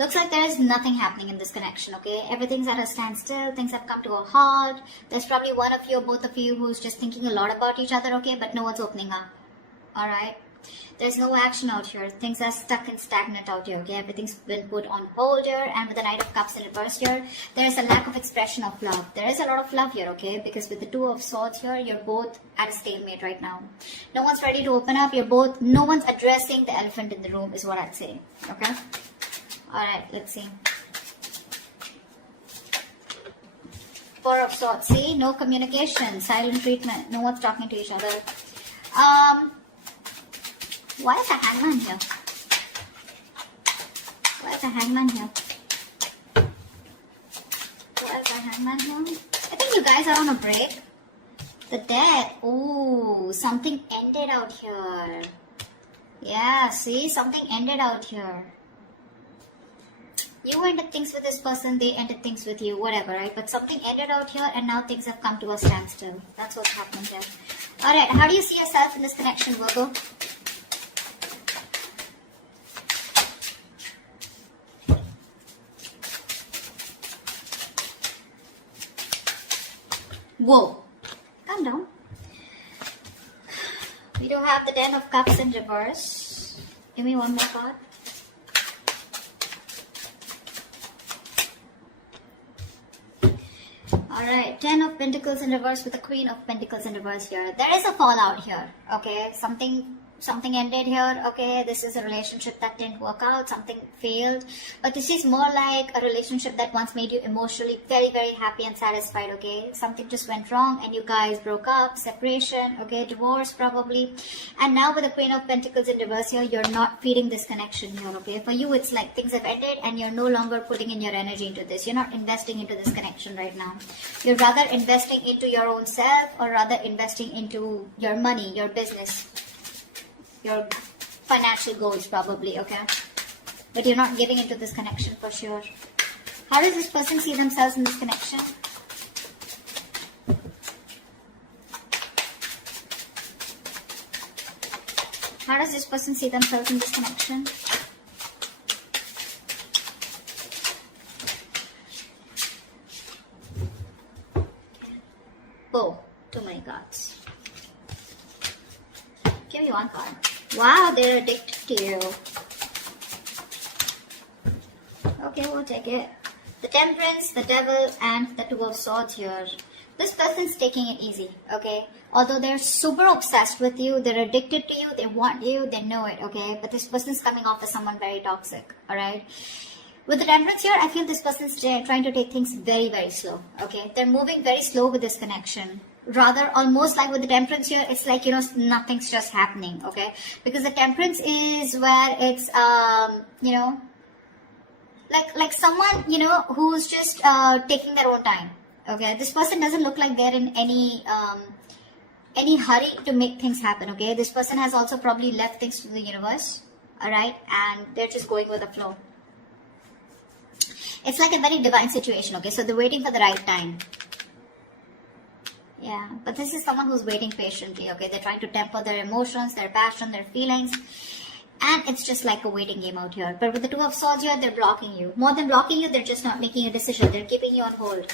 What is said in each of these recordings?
Looks like there is nothing happening in this connection, okay? Everything's at a standstill. Things have come to a halt. There's probably one of you or both of you who's just thinking a lot about each other, okay? But no one's opening up, all right? There's no action out here. Things are stuck and stagnant out here, okay? Everything's been put on hold here. And with the Knight of Cups in reverse here, there is a lack of expression of love. There is a lot of love here, okay? Because with the Two of Swords here, you're both at a stalemate right now. No one's ready to open up. No one's addressing the elephant in the room is what I'd say, okay? Alright, let's see. Four of Swords. See? No communication. Silent treatment. No one's talking to each other. Why is the Hangman here? Why is the Hangman here? Why is the Hangman here? I think you guys are on a break. The Death. Ooh, something ended out here. Yeah, see? Something ended out here. You ended things with this person, they ended things with you, whatever, right? But something ended out here and now things have come to a standstill. That's what's happening here. Alright, how do you see yourself in this connection, Virgo? Whoa, calm down. We do have the Ten of Cups in reverse. Give me one more card. Alright, Ten of Pentacles in reverse with the Queen of Pentacles in reverse here. There is a fallout here, okay? Something ended here, okay? This is a relationship that didn't work out, something failed. But this is more like a relationship that once made you emotionally very, very happy and satisfied, okay? Something just went wrong and you guys broke up, separation, okay? Divorce probably. And now with the Queen of Pentacles in reverse here, you're not feeding this connection here, okay? For you, it's like things have ended and you're no longer putting in your energy into this. You're not investing into this connection right now. You're rather investing into your own self or rather investing into your money, your business, your financial goals probably, okay? But you're not giving into this connection for sure. How does this person see themselves in this connection? How does this person see themselves in this connection? Oh, too many cards. Give me one card. Wow, they're addicted to you. Okay, we'll take it. The Temperance, the Devil, and the Two of Swords here. This person's taking it easy, okay? Although they're super obsessed with you, they're addicted to you, they want you, they know it, okay? But this person's coming off as someone very toxic, alright? With the Temperance here, I feel this person's trying to take things very, very slow, okay? They're moving very slow with this connection. Rather, almost like with the Temperance here, it's like, you know, nothing's just happening, okay? Because the Temperance is where it's, you know, like someone, you know, who's just taking their own time, okay? This person doesn't look like they're in any hurry to make things happen, okay? This person has also probably left things to the universe, alright? And they're just going with the flow. It's like a very divine situation, okay? So they're waiting for the right time. Yeah, but this is someone who's waiting patiently, okay? They're trying to temper their emotions, their passion, their feelings. And it's just like a waiting game out here. But with the Two of Swords here, they're blocking you. More than blocking you, they're just not making a decision. They're keeping you on hold.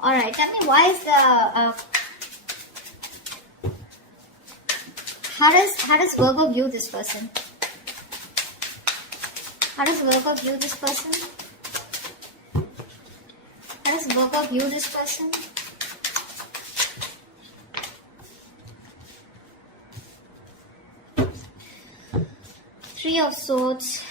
Alright, tell me why is the... How does Virgo view this person? How does Virgo view this person? How does Virgo view this person? Three of Swords,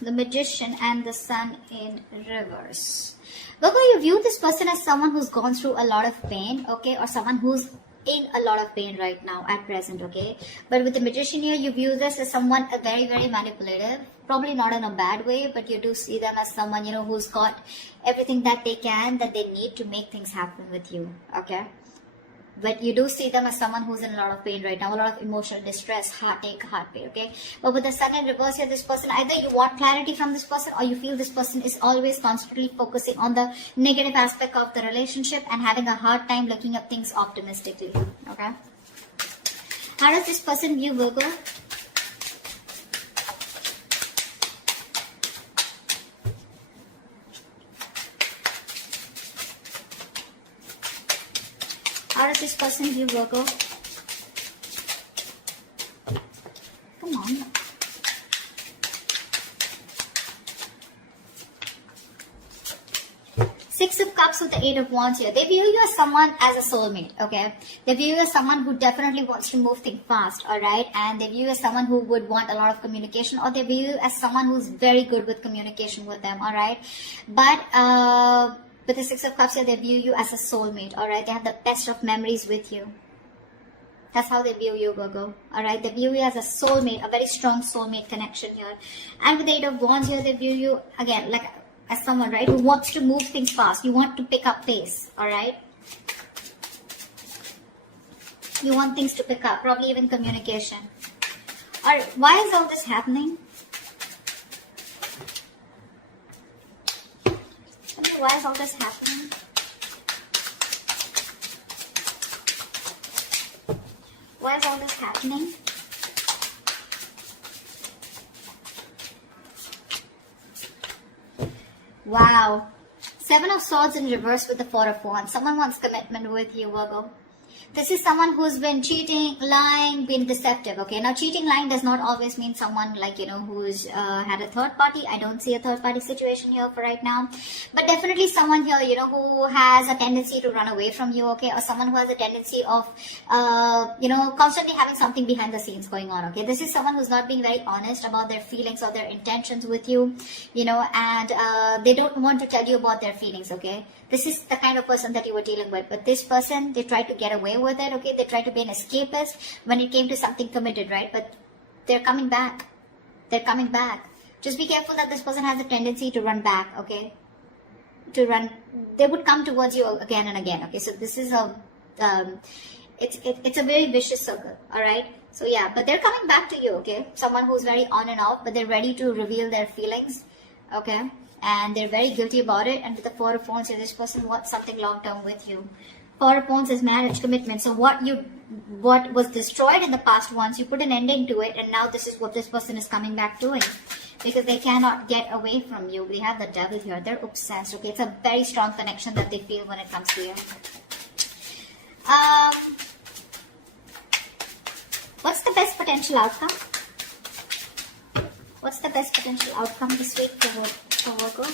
the Magician, and the Sun in reverse. Virgo, you view this person as someone who's gone through a lot of pain, okay? Or someone who's in a lot of pain right now at present, okay? But with the Magician here, you view this as someone very, very manipulative. Probably not in a bad way, but you do see them as someone, you know, who's got everything that they can, that they need to make things happen with you, okay? But you do see them as someone who's in a lot of pain right now, a lot of emotional distress, heartache, heartbreak, okay? But with the Sun in reverse here, this person, either you want clarity from this person or you feel this person is always constantly focusing on the negative aspect of the relationship and having a hard time looking at things optimistically, okay? How does this person view Virgo? does this person view Virgo? Come on. Six of Cups with the Eight of Wands here. They view you as someone as a soulmate, okay? They view you as someone who definitely wants to move things fast, alright? And they view you as someone who would want a lot of communication, or they view you as someone who's very good with communication with them, alright? But with the Six of Cups here, they view you as a soulmate, alright? They have the best of memories with you. That's how they view you, Virgo. Alright, they view you as a soulmate, a very strong soulmate connection here. And with the Eight of Wands here, they view you, again, like as someone, right, who wants to move things fast. You want to pick up pace, alright? You want things to pick up, probably even communication. Alright, why is all this happening? Why is all this happening? Why is all this happening? Wow. Seven of Swords in reverse with the Four of Wands. Someone wants commitment with you, Virgo. This is someone who's been cheating, lying, been deceptive, okay? Now, cheating, lying does not always mean someone like, you know, who's had a third party. I don't see a third party situation here for right now. But definitely someone here, you know, who has a tendency to run away from you, okay? Or someone who has a tendency of, you know, constantly having something behind the scenes going on, okay? This is someone who's not being very honest about their feelings or their intentions with you, you know, and they don't want to tell you about their feelings, okay? This is the kind of person that you were dealing with. But this person, they tried to get away with it, okay? They tried to be an escapist when it came to something committed, right? But they're coming back. They're coming back. Just be careful that this person has a tendency to run back, okay? To run. They would come towards you again and again, okay? So this is a, it's a very vicious circle, all right? So yeah, but they're coming back to you, okay? Someone who's very on and off, but they're ready to reveal their feelings, okay? And they're very guilty about it. And with the Four of Wands, this person wants something long-term with you. Four of Wands is marriage, commitment. So what was destroyed in the past once, you put an ending to it, and now this is what this person is coming back doing. Because they cannot get away from you. We have the Devil here. They're obsessed, okay? It's a very strong connection that they feel when it comes to you. What's the best potential outcome? What's the best potential outcome this week for Virgo?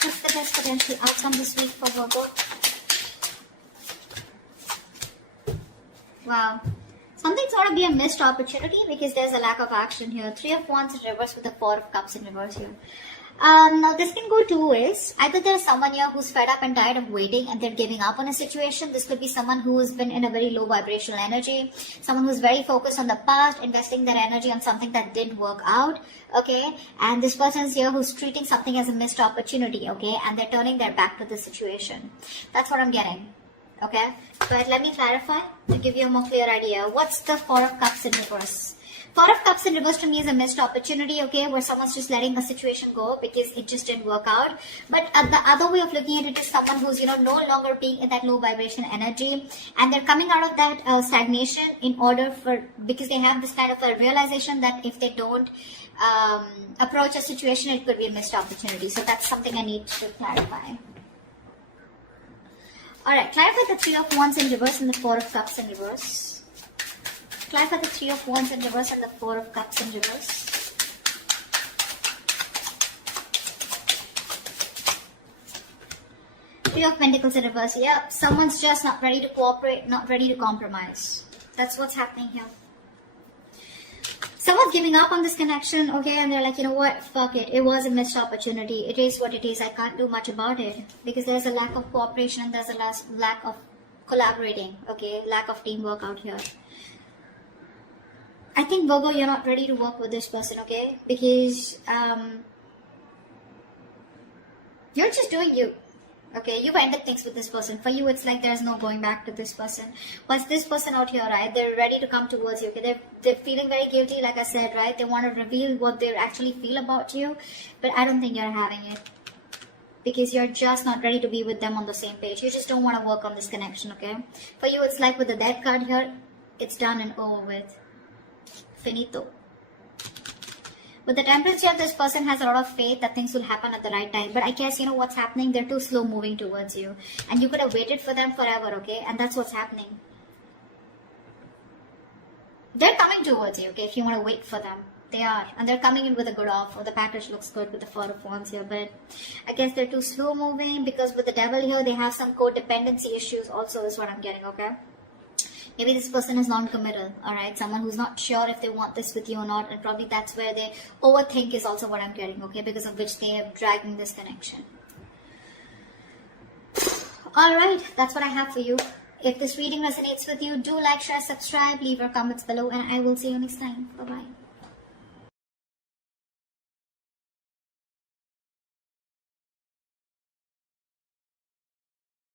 What's the best potential outcome this week for Virgo? Wow. Something's got to be a missed opportunity because there's a lack of action here. Three of Wands in reverse with the Four of Cups in reverse here. Now this can go two ways. Either there's someone here who's fed up and tired of waiting and they're giving up on a situation. This could be someone who's been in a very low vibrational energy. Someone who's very focused on the past, investing their energy on something that didn't work out. Okay. And this person's here who's treating something as a missed opportunity. Okay. And they're turning their back to the situation. That's what I'm getting. Okay. But let me clarify to give you a more clear idea. What's the Four of Cups in reverse? Four of Cups in reverse to me is a missed opportunity, okay, where someone's just letting a situation go because it just didn't work out. But the other way of looking at it is someone who's, you know, no longer being in that low vibration energy, and they're coming out of that stagnation in order for, because they have this kind of a realization that if they don't approach a situation, it could be a missed opportunity. So that's something I need to clarify. Alright, clarify the Three of Wands in reverse and the Four of Cups in reverse. Clarify the Three of Wands in reverse and the Four of Cups in reverse. Three of Pentacles in reverse. Yeah, someone's just not ready to cooperate, not ready to compromise. That's what's happening here. Someone's giving up on this connection, okay, and they're like, you know what, fuck it. It was a missed opportunity. It is what it is. I can't do much about it. Because there's a lack of cooperation and there's a lack of collaborating, okay, lack of teamwork out here. I think, Virgo, you're not ready to work with this person, okay? Because you're just doing you, okay? You've ended things with this person. For you, it's like there's no going back to this person. But this person out here, right, they're ready to come towards you, okay? They're feeling very guilty, like I said, right? They want to reveal what they actually feel about you. But I don't think you're having it. Because you're just not ready to be with them on the same page. You just don't want to work on this connection, okay? For you, it's like with the Death card here, it's done and over with. Finito. With the Temperance here, this person has a lot of faith that things will happen at the right time. But I guess you know what's happening. They're too slow moving towards you, and you could have waited for them forever. Okay, and that's what's happening. They're coming towards you. Okay, if you want to wait for them. They are, and they're coming in with a good offer. The package looks good with the Four of Wands here, but I guess they're too slow moving because with the Devil here, they have some codependency issues also is what I'm getting, okay? Maybe this person is non-committal, alright? Someone who's not sure if they want this with you or not, and probably that's where they overthink is also what I'm getting, okay? Because of which they are dragging this connection. Alright, that's what I have for you. If this reading resonates with you, do like, share, subscribe, leave your comments below, and I will see you next time. Bye-bye.